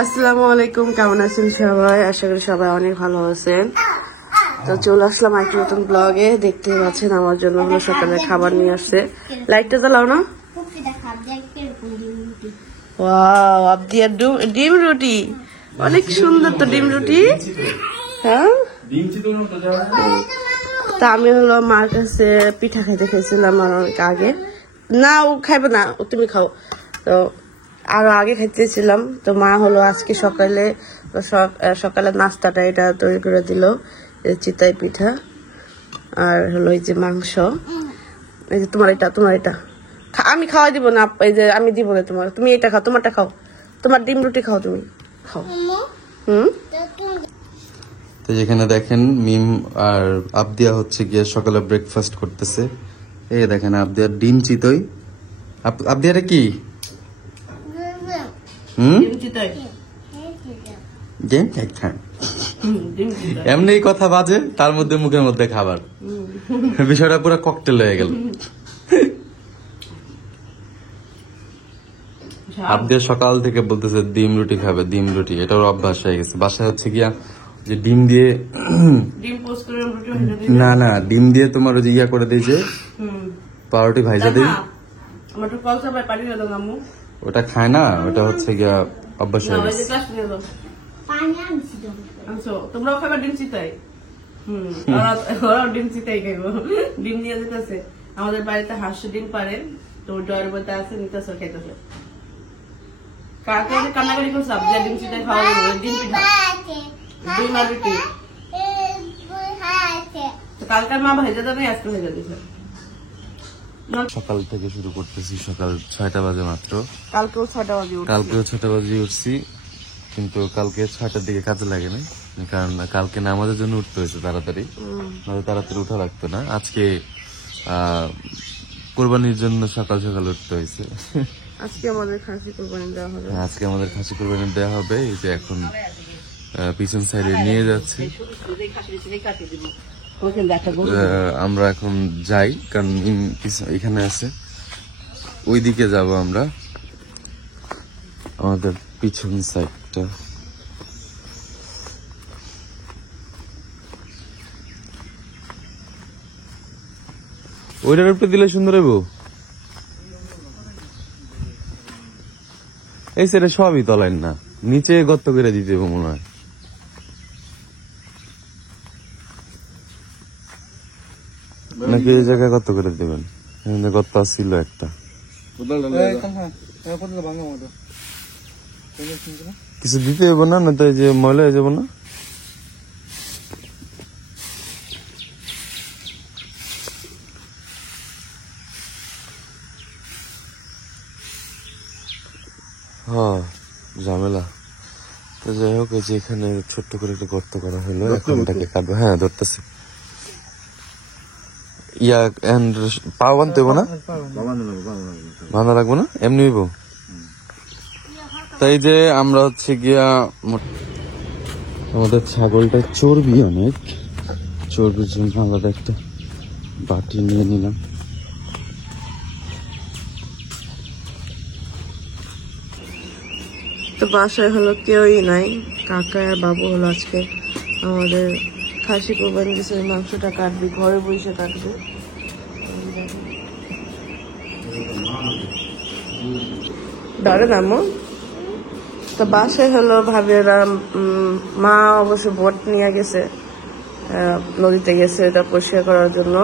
আসসালামু আলাইকুম, কেমন আছেন সবাই? আশা করি সবাই অনেক ভালো আছেন। তো চলে আসলাম একটা নতুন ব্লগে। দেখতে পাচ্ছেন আমার জন্য হলো সকালে খাবার নিয়ে আসছে। লাইটটা জ্বালাও না। ওয়াও, আবদিয়ার ডিম রুটি, অনেক সুন্দর তো ডিম রুটি। হ্যাঁ, তা আমি হলো মার কাছে পিঠা খাইতে খেয়েছিলাম আর অনেক আগে। না, ও খাইবে না, ও তুমি খাও। তো আরো আগে খাইতেছিলাম। তো মা হলো আজকে সকালে নাস্তাটা এটা তৈরি করে দিল, চিতাই পিঠা আর হলো এই যে মাংস। এই যে তোমার এটা আমি খাওয়াই দিব না, এই যে আমি দিব না তোমার, তুমি এটা খাও, তোমারটা খাও, তোমার ডিম রুটি খাও, তুমি খাও। তো যেখানে দেখেন মিম আর আবদিয়া হচ্ছে গিয়ে সকালে ব্রেকফাস্ট করতেছে। এই দেখেন আবদিয়ার ডিম চিতই। আবদিয়ারে কি এমনি কথা বাজে, তার মধ্যে মুখের মধ্যে খাবার। বিষয়টা পুরো ককটেল হয়ে গেল। আবদিয়া সকাল থেকে বলতেছে ডিম রুটি খাবে, ডিম রুটি, এটা ওর অভ্যাস হয়ে গেছে। বাসায় হচ্ছে গিয়া যে ডিম দিয়ে না ডিম দিয়ে তোমার ওই যে ইয়া করে দিয়েছে, পাউরুটি ভাইজা দিই, ওটা খায় না, ওটা হচ্ছে গিয়া অভ্যাস হয়ে গেছে। তোমরাও খাবে ডিম চিতাই? ওরাও ডিম চিতাই খাইবো। ডিম নিয়ে যেতেছে আমাদের বাড়িতে, হাঁস ডিম পারে তো ডয়ের বইতে আছে, নিতেছে খাইতেছে। কাকে কান্নাকাটি করছে আবদিয়া ডিম চিতাই খাওয়া যাবে, ডিম পিঠা, ডিম আর রুটি। কালকার মা ভেজা দেবে, আজকে ভেজা দিছে। সকাল থেকে শুরু করতেছি, সকাল 6টা বাজে মাত্র। কালকেও 6টা বাজে উঠছি, কিন্তু কালকে 6টার দিকে কাজে লাগে না, কারণ কালকে নামাজের জন্য উঠতে হয়েছে তাড়াতাড়ি, তাড়াতাড়ি উঠা লাগতো না। আজকে কোরবানির জন্য সকাল সকাল উঠতে হয়েছে। আজকে আমাদের খাসি কোরবানি দেওয়া হবে। এই যে এখন পিছন সাইডে নিয়ে যাচ্ছি, আমরা এখন যাই, কারণ এখানে আছে, ওইদিকে যাব আমরা, আমাদের পিছন সাইডটা। ওইটার উপরে দিলে সুন্দর হইব। এই সেটা সবই তলাইন না, নিচে গর্ত করে দিতে হবে মনে হয়। নাকি এই জায়গায় গর্ত করে দেবেন? গর্ত ছিল একটা, কিছু দিতে হবে না, না তো এই যে ময়লা হয়ে যাবো না। হ্যাঁ, ঝামেলা। তো যাই হোক, এই যে এখানে ছোট্ট করে একটা গর্ত করা হলো, এখন এটাকে কাটবো। হ্যাঁ, ধরতেছে। পাও বানতে হবো না, বাঁধা লাগবো না, এমনি হইব। তাই যে আমরা হচ্ছে গিয়া আমাদের ছাগলটার চর্বি অনেক, চর্বির জন্য আলাদা একটা বাটি নিয়ে নিলাম। তো বাসায় হলো কেউই নাই, কাকা আর বাবু হলো আজকে আমাদের খাসি কোরবানি দিয়েছে, মাংসটা কাটবি, ঘরে বসে কাটবে। ধরে না মো। তো বাসায় হলো ভাবিরা, মা অবশ্য বোট নিয়ে গেছে, নদীতে গেছে এটা পরিষ্কার করার জন্য,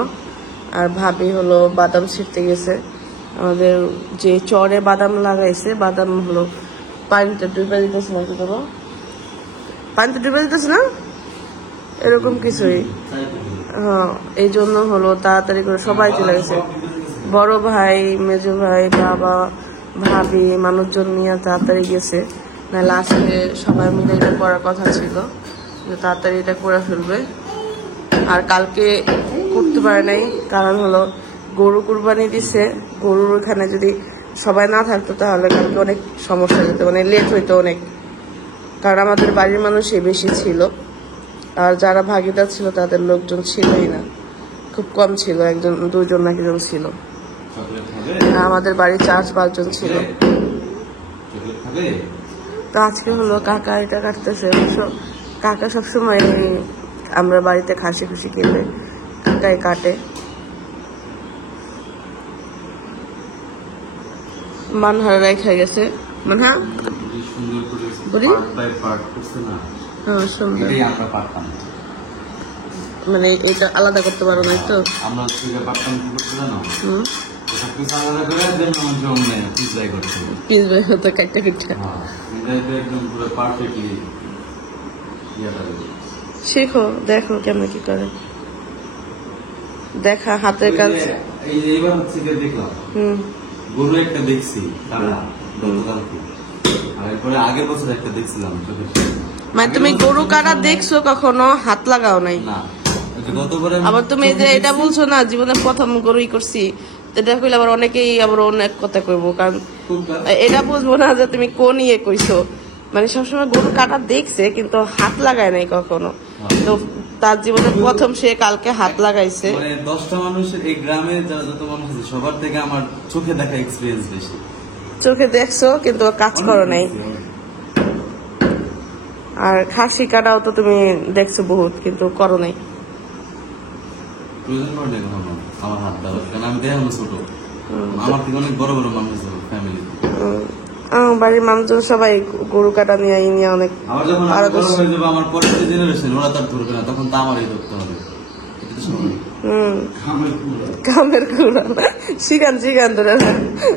আর ভাবি হলো বাদাম ছিঁড়তে গেছে। আমাদের যে চরে বাদাম লাগাইছে, বাদাম হলো পানিতে ডুবে দিতেছে না, কি করবো, পানিতে ডুবে দিতেছে না, এরকম কিছুই। হ্যাঁ, এই জন্য হলো তাড়াতাড়ি করে সবাই চলে গেছে, বড় ভাই, মেজো ভাই, বাবা, ভাবি, মানুষজন নিয়ে তাড়াতাড়ি গেছে। নাহলে আজকে সবাই মিলে এটা করার কথা ছিল, যে তাড়াতাড়ি এটা করে ফেলবে। আর কালকে করতে পারে নাই, কারণ হলো গরু কুরবানি দিছে, গরুর ওখানে যদি সবাই না থাকতো তাহলে কালকে অনেক সমস্যা যেত, মানে লেট হইতো অনেক, কারণ আমাদের বাড়ির মানুষই বেশি ছিল, আর যারা ভাগিদার ছিল তাদের লোকজন ছিলই না, খুব কম ছিল, একজন দুজন নাকি জন ছিল। আমাদের বাড়ি 4-5 জন ছিল। তো আজকে হলো কাকা এটা কাটতেছে। অবশ্য কাকা সবসময় আমরা বাড়িতে খাসি খুশি খেলে কাকাই কাটে। মানহারা রেখে গেছে মানহা বলি হ্যাঁ সুন্দর। মানে এটা আলাদা করতে পারো না তো আমরা পারতাম কি করতে জানো? সবকিছু আলাদা করে দেন পিস বাই হতো কাটতে কাটতে একদম পুরো পারফেক্টলি শেখো, দেখো কেমন কি করে, দেখা হাতের কাজ। এইবার হচ্ছে দেখলাম গরু একটা দেখছি এরপরে আগের বছর একটা দেখছিলাম। মানে তুমি গরু কাটা দেখছো কখনো, হাত লাগাও নাই? না। আবার তুমি যে এটা বলছো না জীবনে প্রথম গরুই করছি, এটা কইলে আবার অনেকেই আবার অনেক কথা কইবো, কারণ এটা বুঝবো না যে তুমি কোন ইয়ে কইছো। মানে সবসময় গরু কাটা দেখছে কিন্তু হাত লাগায় নাই কখনো। তো তার জীবনে প্রথম সে কালকে হাত লাগাইছে। মানে 10টা মানুষের এই গ্রামে যত মানুষ আছে সবার থেকে আমার চোখে দেখা এক্সপেরিয়েন্স বেশি। চোখে দেখছো কিন্তু কাজ করো নাই। আর খাসি কাটাও তো তুমি দেখছো বহুত কিন্তু করো নাই। প্রয়োজন পড়ে না কখনো আমার হাত দেওয়ার, কারণ আমি দেখানো ছোট, আমার থেকে অনেক বড় বড় মানুষ আছে ফ্যামিলি। বাড়ির মানুষজন সবাই গরু কাটা নিয়ে অনেক। আমার যখন বড় হয়ে যাবে আমার পরের জেনারেশন, ওরা তার ধরবে না, তখন তো আমারই ধরতে হবে। কামের কুড়া শিখান ধরে,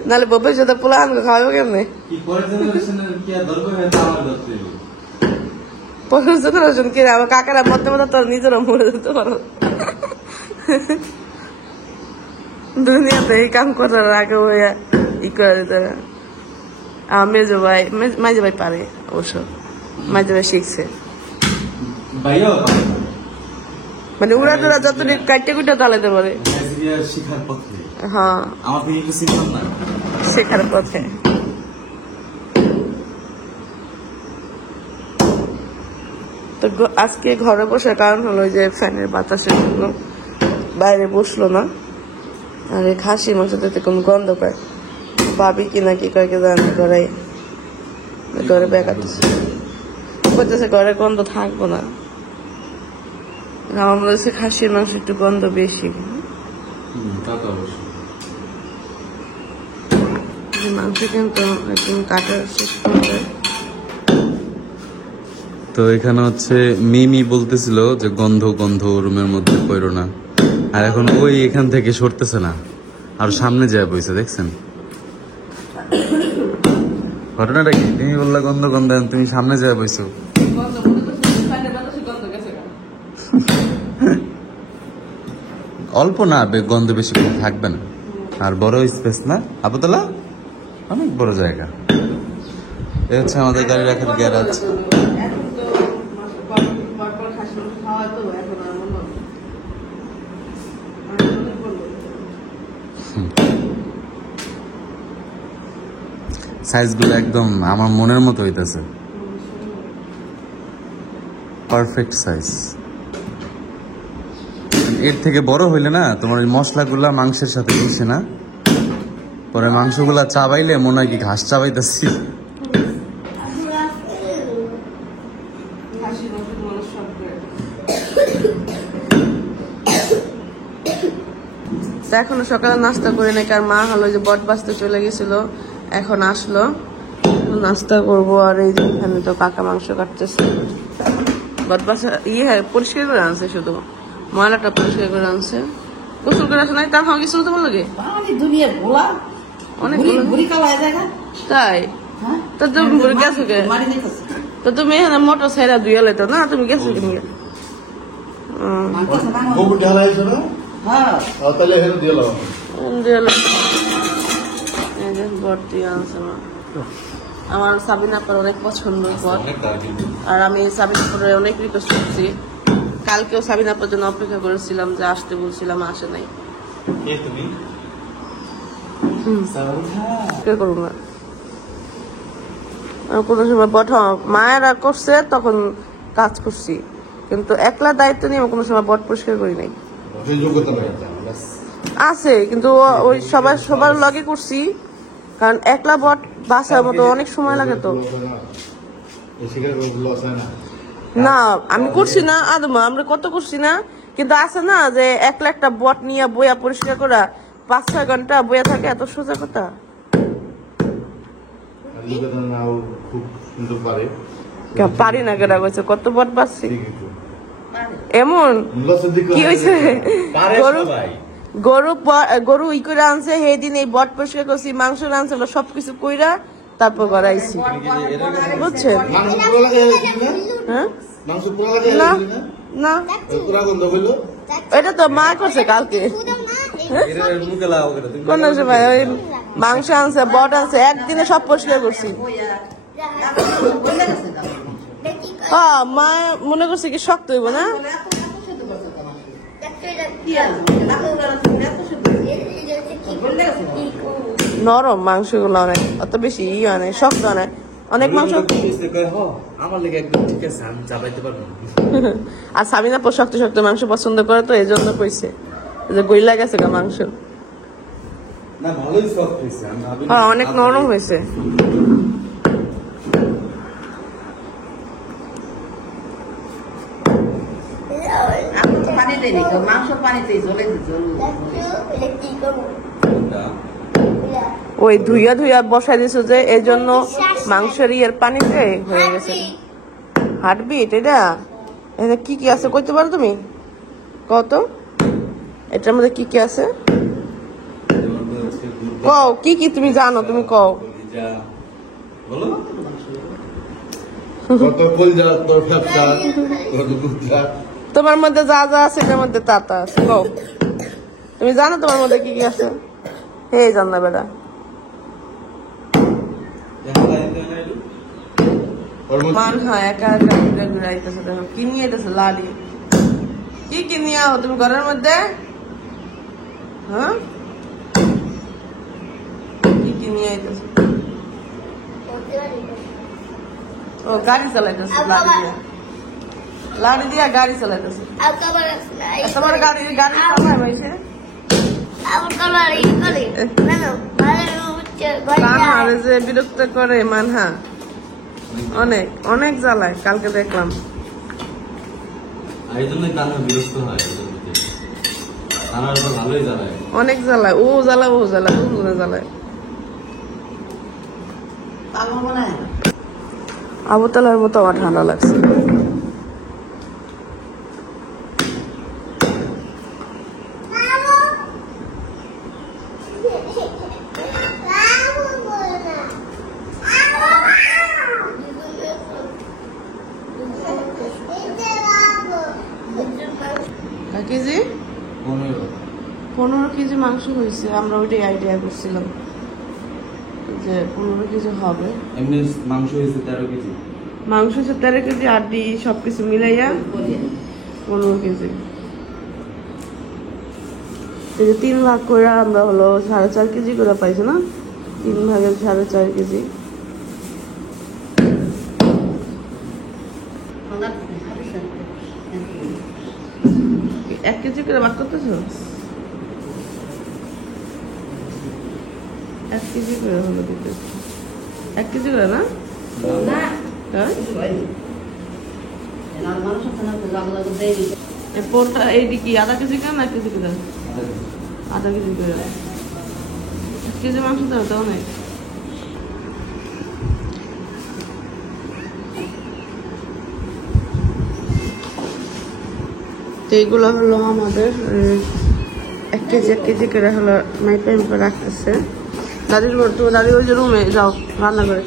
নাহলে ভবিষ্যতে পোলা আনকে খাওয়াবো কেমনে? পরের জেনারেশন কি আমার কাকারা মধ্যে মধ্যে তোর নিজেরা মরে যেতে পারো। দুনিয়াতে এই কাম করার আগে ই করে দিতে। মেজো ভাই মাঝে ভাই পারে, অবশ্য মাঝে ভাই শিখছে। মানে উড়া টুরা যতদিন কাটতে কুটে চালাতে পারে। হ্যাঁ শেখার পথে। তো আজকে ঘরে বসার কারণ হলো যে ফ্যানের বাতাসের জন্য বাইরে বসলো না। আর এই খাসির মাংসতে কোন গন্ধ পায়, ভাবি কিনা কি কয়েকে জানি ঘরে বেকারতেছে, বলতেছে ঘরে গন্ধ থাকবো না। আমার মনে হচ্ছে খাসির মাংস একটু গন্ধ বেশি। মাংস কিন্তু একদম কাটা শেষ করতে। তো এখানে হচ্ছে মিমি বলতেছিল যে গন্ধ রুমের মধ্যে পড়ো না, আর এখন ওই এখান থেকে সরতেছে না, আর সামনে যায় বইছে, দেখছেন ঘটনাটা কি? তুমি বললা গন্ধ তুমি সামনে যায় বইছো। অল্প না, গন্ধ বেশি থাকবে না, আর বড় স্পেস না আপাতলা, অনেক বড় জায়গা। এ হচ্ছে আমাদের গাড়ি রাখার গ্যারাজ। সাইজগুলো একদম আমার মনের মতো হইতেছে, পারফেক্ট সাইজ। এর থেকে বড় হইলে না তোমার ওই মশলাগুলা মাংসের সাথে মিশে না, পরে মাংসগুলা চাবাইলে মনে হয় কি ঘাস চাবাইতেছি। এখনো সকালে নাস্তা করে নাই, কারণ মা হলো যে বট বাজতে চলে গেছিল, এখন আসলো নাস্তা করবো। আর এই যে এখানে তো কাকা মাংস কাটতেছে। বট বাসা পরিষ্কার করে আনছে, শুধু ময়লাটা পরিষ্কার করে আনছে, গোসল করে আসে নাই। তার সঙ্গে কিছু তোমার লাগে অনেক তাই তো তুমি গেছো কে? তো তুমি এখানে মোটর সাইরা ধুয়ে লাইতো না, তুমি গেছো কে নিয়ে? আমার সাবিনা আপার অনেক পছন্দ পর, আর আমি সাবিনা আপার অনেক রিকোয়েস্ট করছি। কালকেও সাবিনা আপার জন্য অপেক্ষা করেছিলাম, যে আসতে বলছিলাম, আসে নাই। করবো না কোনো সময় মায়েরা করছে তখন কাজ করছি, কিন্তু একলা দায়িত্ব নিয়ে কোনো সময় বট পরিষ্কার করি নাই। আছে কিন্তু ওই সবার লগে করছি, কারণ একলা বট বাসার মতো অনেক সময় লাগে, তো না আমি করছি না আদমা, আমরা কত করছি না, কিন্তু আছে না যে একলা একটা বট নিয়ে বইয়া পরিষ্কার করা 5-6 ঘন্টা বইয়া থাকে, এত সোজা কথা। পারি না কেটা কইছে, কত বট পাচ্ছি এমন কি হয়েছে। গরু ই করে আনছে, সেদিন এই বট পরিষ্কার করছি, মাংস রানছে, সবকিছু কইরা তারপর গড়াইছি, বুঝছেন? হ্যাঁ না না, এটা তো মা করছে কালকে। কোন সময় ওই মাংস আনছে, বট আনছে, একদিনে সব পরিষ্কার করছি। হ্যাঁ, মা মনে করছে কি শক্ত হইব না, নরম মাংসগুলো অনেক, অত বেশি অনেক শক্ত, অনেক মাংস। আর সামিনা শক্ত শক্ত মাংস পছন্দ করে, তো এই জন্য কইছে যে গইলা গেছে গা মাংস। হ্যাঁ, অনেক নরম হয়েছে। ওই ধুইয়া ধুইয়া বসাই দিছো যে, এই জন্য মাংসের ইয়ের পানিতে হয়ে গেছে। হার্টবিট, এটা এটা কি কি আছে কইতে পারো তুমি? কত এটার মধ্যে কি কি আছে কও, কি কি তুমি জানো, তুমি কও। তোমার মধ্যে যা যা আছে এটার মধ্যে তা তা আছে, কও। তুমি জানো তোমার মধ্যে কি কি আছে? হে জান না বেটা, মান হয় একা একা ঘুরাইতেছে, দেখো কি নিয়ে এসেছে লাড়ি, কি কি নিয়ে আও তুমি ঘরের মধ্যে? হ্যাঁ, কি কি নিয়ে আইতেছে? ও গাড়ি চালাইতেছে, লাড়ি দিয়া গাড়ি চালাইতেছে। তোমার গাড়ি গাড়ি চালায় হয়েছে, যে বিরক্ত করে মানহা, অনেক অনেক জ্বালায়, কালকে দেখলাম। অনেক জ্বালায়, ও জ্বালায়, ও জ্বালায়, দুজনে জ্বালায়। আবুতালার মতো আমার ঠান্ডা লাগছে। কেজি 15 কেজি মাংস হয়েছে, আমরা ওইটাই আইডিয়া করছিলাম যে 15 কেজি হবে। এমনি মাংস হয়েছে 13 কেজি, মাংস হচ্ছে 13 কেজি, আড্ডি সবকিছু মিলাইয়া 15 কেজি। 3 ভাগ করে আমরা হলো 4.5 কেজি করে পাইছি না, 3 ভাগের 4.5 কেজি। এক কেজি করে ভাগ করতেছো, 1 কেজি করে হলো দিতেছে, 1 কেজি করে না? পোরটা এইদিকে আধা কেজি করে না 1 কেজি করে? আধা কেজি করে। 1 কেজি মাংস দেওয়া তো অনেক। তো এইগুলো হলো আমাদের 1 কেজি করে হলো নাইট টাইম করে রাখতেছে। দাদির ঘর, তো দাদি ওই যে রুমে যাও রান্না করে।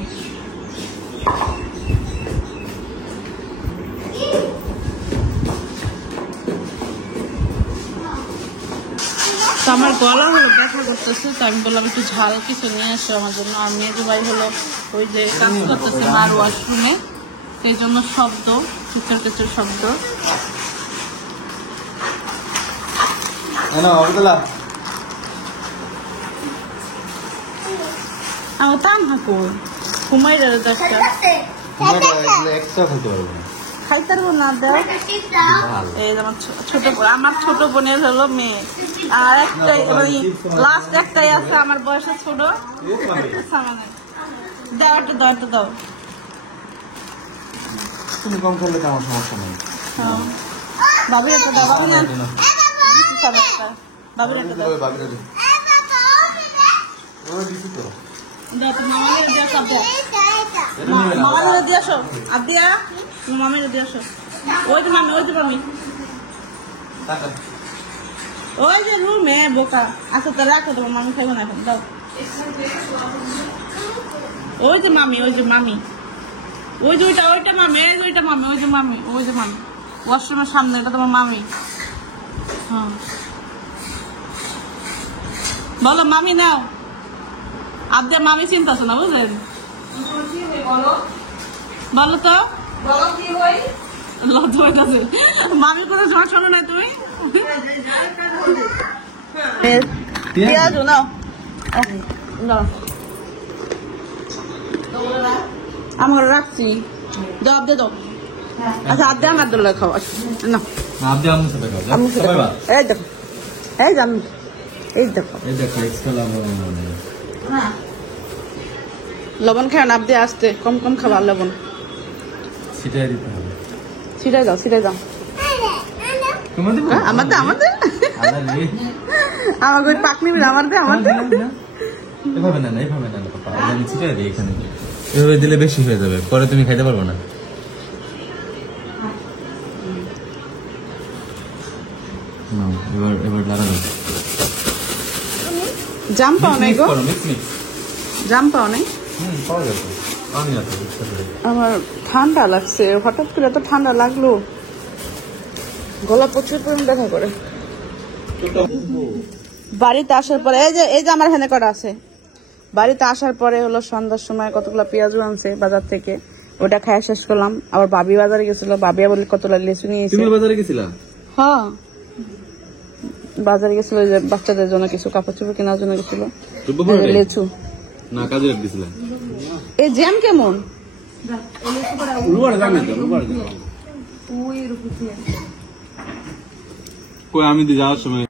তো আমার গলা হলো ব্যথা করতেছে, তো আমি বললাম একটু ঝাল কিছু নিয়ে আসো আমার জন্য। আর মেয়ে ভাই হলো ওই যে কাজ করতেছে মার ওয়াশরুমে, সেই জন্য শব্দ, কিচর কিচর শব্দ। তাম হাকো ঘুমাই যাবে 10টা, খাইতে পারবো না। দেও এই আমার ছোট বোনের হলো মেয়ে, আর একটাই লাস্ট একটাই আছে আমার বয়সে ছোট। দাও একটু দাও, একটু দাও। তুমি কম খেলে তো আমার সমস্যা নেই। বাবির একটা দাও, বাবি না বাবির একটা দাও। দাও তো মামারে দিয়ে সব দাও। মামারে দিয়ে আসো, আদিয়া মামারে দিয়ে আসো। ওই যে মামি, ওই যে মামি, ওই যে রুমে বোকা। আচ্ছা তো রাখো, তোমার মামি খাইবো না এখন, দাও। ওই যে মামি, ওই যে মামি, ওই যে ওইটা মামি, এই যে ওইটা মামি, ওই যে মামি, ওই যে মামি ওয়াশরুমের সামনে, এটা তোমার মামি। হ্যাঁ বলো মামি নাও। আদ্যা মামি চিন্তাছো না, বুঝলেন? বলো তো, লজ্জা হইতাছে। মামি কথা শোনা শোনো না তুমি। পেঁয়াজ নাও, আমার রাখছি, দাও আদ্যা দাও। আচ্ছা আদ্যা আমার দোলা খাও, না আপনি আমার সাথে খাও। আমি এই দেখো, এই জান, এই দেখো, এই দেখো এক্সট্রা লবণ। লবণ খায় না, আদ্যা আসতে কম কম খাবার লবণ। ছিটাই দিতে হবে। ছিটাই দাও, ছিটাই দাও। তোমাদের আমার দে, আমার দে, আমার ওই পাক নিবি, আমার দে, আমার দে। এভাবে না, এইভাবে না পাপা, আমি ছিটাই দিই এখানে। এভাবে দিলে বেশি হয়ে যাবে, পরে তুমি খাইতে পারবে না। এবার লাগানো জাম পাও নাই গো, মিক্স। জাম পাও নাই। পাওয়া যাবে, আমি আছে। আমার ঠান্ডা লাগছে, হঠাৎ করে এত ঠান্ডা লাগলো, গলা প্রচুর পরিমাণ দেখা করে। বাড়িতে আসার পরে এই যে আমার হেনে করা আছে। বাড়িতে আসার পরে হলো সন্ধ্যার সময় কতগুলো পেঁয়াজু আনছে বাজার থেকে, ওটা খাওয়া শেষ করলাম। আবার ভাবি বাজারে গেছিল, ভাবি বলে কতগুলো লিচু নিয়েছে। তুমি বাজারে গেছিলা? হ্যাঁ বাজারে গেছিল, যে বাচ্চাদের জন্য কিছু কাপড় চোপড় কেনার জন্য গেছিল। লিচু না, কাজে গেছিলা? এই জ্যাম কেমন? আমি যাওয়ার সময়